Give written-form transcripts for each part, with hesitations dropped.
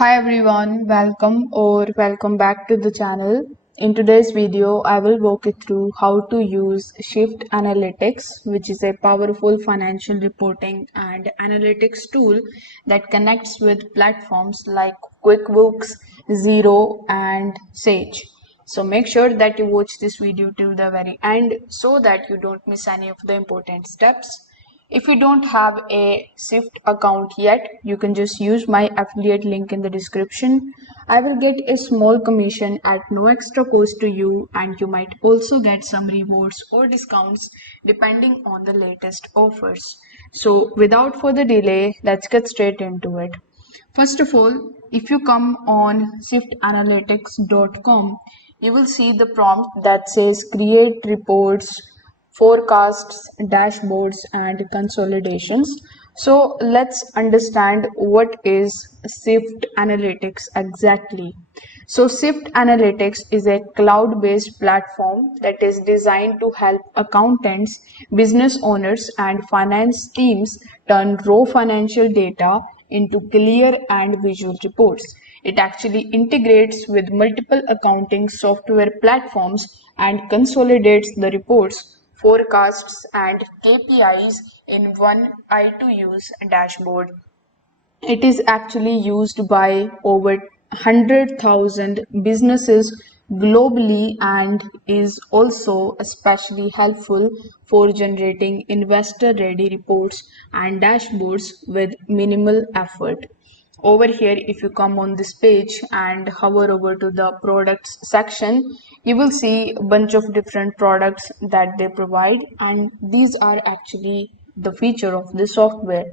Hi everyone, welcome back to the channel. In today's video, I will walk you through how to use Syft Analytics, which is a powerful financial reporting and analytics tool that connects with platforms like QuickBooks, Xero, and Sage. So make sure that you watch this video till the very end so that you don't miss any of the important steps. If you don't have a Syft account yet, you can just use my affiliate link in the description. I will get a small commission at no extra cost to you, and you might also get some rewards or discounts depending on the latest offers. So without further delay, let's get straight into it. First of all, if you come on syftanalytics.com, you will see the prompt that says create reports, forecasts, dashboards, and consolidations. So let's understand what is Syft Analytics exactly. So Syft Analytics is a cloud-based platform that is designed to help accountants, business owners, and finance teams turn raw financial data into clear and visual reports. It actually integrates with multiple accounting software platforms and consolidates the reports, forecasts, and KPIs in one eye-to-use dashboard. It is actually used by over 100,000 businesses globally and is also especially helpful for generating investor-ready reports and dashboards with minimal effort. Over here, if you come on this page and hover over to the products section, you will see a bunch of different products that they provide, and these are actually the feature of the software.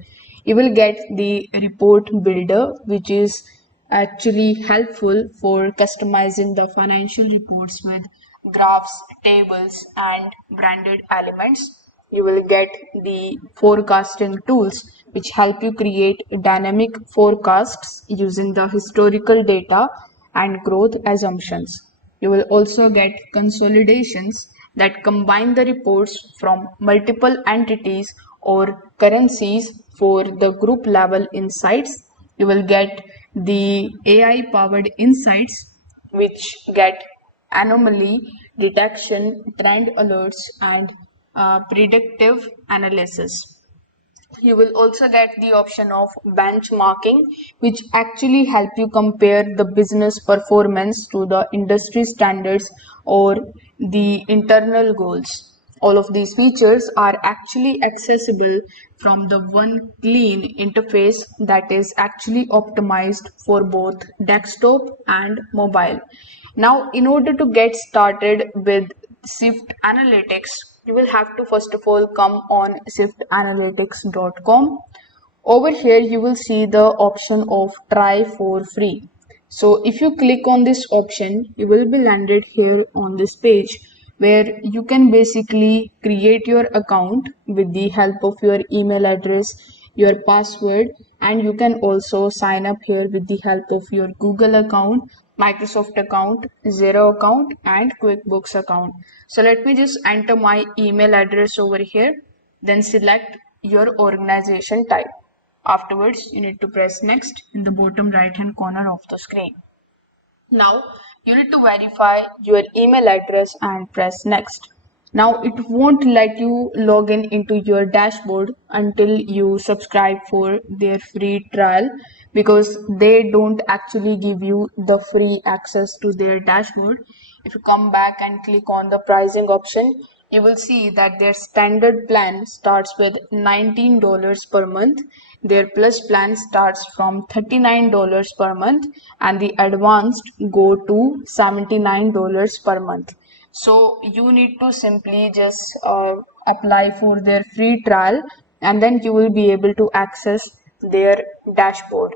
You will get the report builder, which is actually helpful for customizing the financial reports with graphs, tables, and branded elements. You will get the forecasting tools, which help you create dynamic forecasts using the historical data and growth assumptions. You will also get consolidations that combine the reports from multiple entities or currencies for the group level insights. You will get the AI powered insights, which get anomaly detection, trend alerts, and predictive analysis. You will also get the option of benchmarking, which actually help you compare the business performance to the industry standards or the internal goals. All of these features are actually accessible from the one clean interface that is actually optimized for both desktop and mobile. Now, in order to get started with Syft Analytics, you will have to first of all come on syftanalytics.com. Over here, you will see the option of try for free. So if you click on this option, you will be landed here on this page where you can basically create your account with the help of your email address, your password, and you can also sign up here with the help of your Google account, Microsoft account, Xero account, and QuickBooks account. So let me just enter my email address over here, then select your organization type. Afterwards, you need to press next in the bottom right hand corner of the screen. Now, you need to verify your email address and press next. Now, it won't let you log in into your dashboard until you subscribe for their free trial, because they don't actually give you the free access to their dashboard. If you come back and click on the pricing option, you will see that their standard plan starts with $19 per month. Their plus plan starts from $39 per month, and the advanced go to $79 per month. So you need to simply just apply for their free trial, and then you will be able to access their dashboard.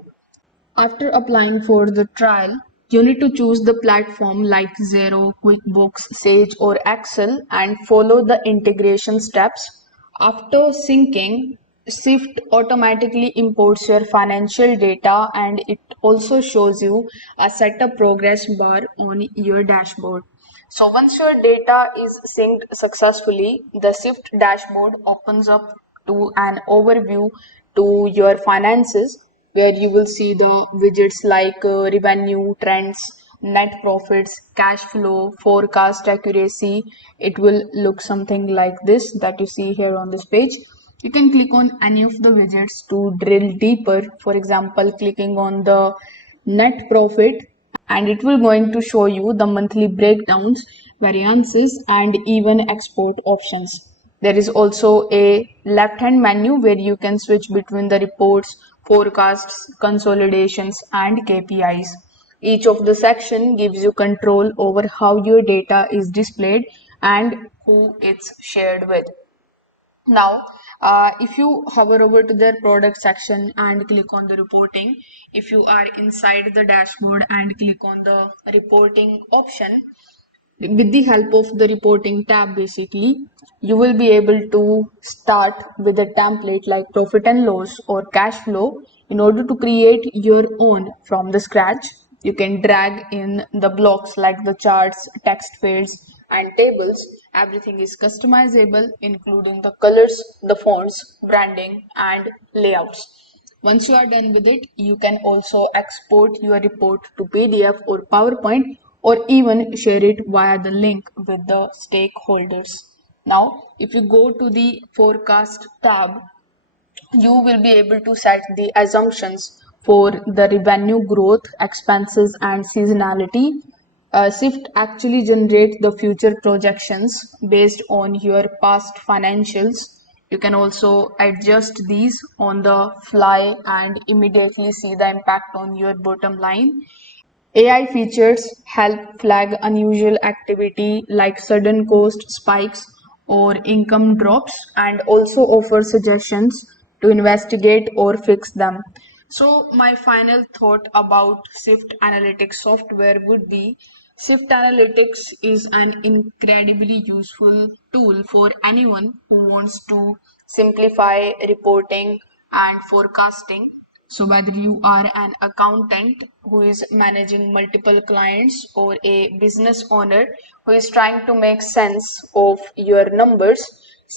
After applying for the trial, you need to choose the platform like Xero, QuickBooks, Sage, or Excel and follow the integration steps. After syncing, Syft automatically imports your financial data, and it also shows you a setup progress bar on your dashboard. So once your data is synced successfully, the Syft dashboard opens up to an overview to your finances. where you will see the widgets like revenue, trends, net profits, cash flow, forecast accuracy. It will look something like this that you see here on this page. You can click on any of the widgets to drill deeper. For example, clicking on the net profit, and it will going to show you the monthly breakdowns, variances, and even export options. There is also a left hand menu where you can switch between the reports, forecasts, consolidations, and KPIs. Each of the section gives you control over how your data is displayed and who it's shared with. Now, if you hover over to their product section and click on the reporting, if you are inside the dashboard and click on the reporting option, with the help of the reporting tab, basically you will be able to start with a template like profit and loss or cash flow. In order to create your own from the scratch, you can drag in the blocks like the charts, text fields, and tables. Everything is customizable, including the colors, the fonts, branding, and layouts. Once you are done with it, you can also export your report to PDF or PowerPoint, or even share it via the link with the stakeholders. Now, if you go to the forecast tab, you will be able to set the assumptions for the revenue growth, expenses, and seasonality. Syft actually generates the future projections based on your past financials. You can also adjust these on the fly and immediately see the impact on your bottom line. AI features help flag unusual activity like sudden cost spikes or income drops, and also offer suggestions to investigate or fix them. So, my final thought about Syft Analytics software would be Syft Analytics is an incredibly useful tool for anyone who wants to simplify reporting and forecasting. So, whether you are an accountant who is managing multiple clients or a business owner who is trying to make sense of your numbers,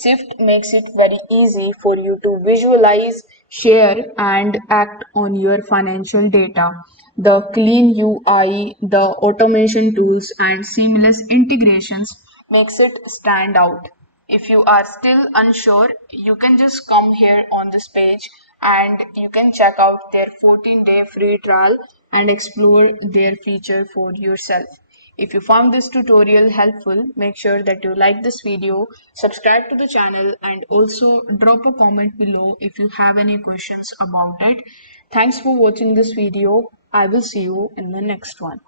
Shift makes it very easy for you to visualize, share, and act on your financial data. The clean UI, the automation tools, and seamless integrations makes it stand out. If you are still unsure, you can just come here on this page and you can check out their 14-day free trial and explore their feature for yourself. If you found this tutorial helpful, make sure that you like this video, subscribe to the channel, and also drop a comment below if you have any questions about it. Thanks for watching this video. I will see you in the next one.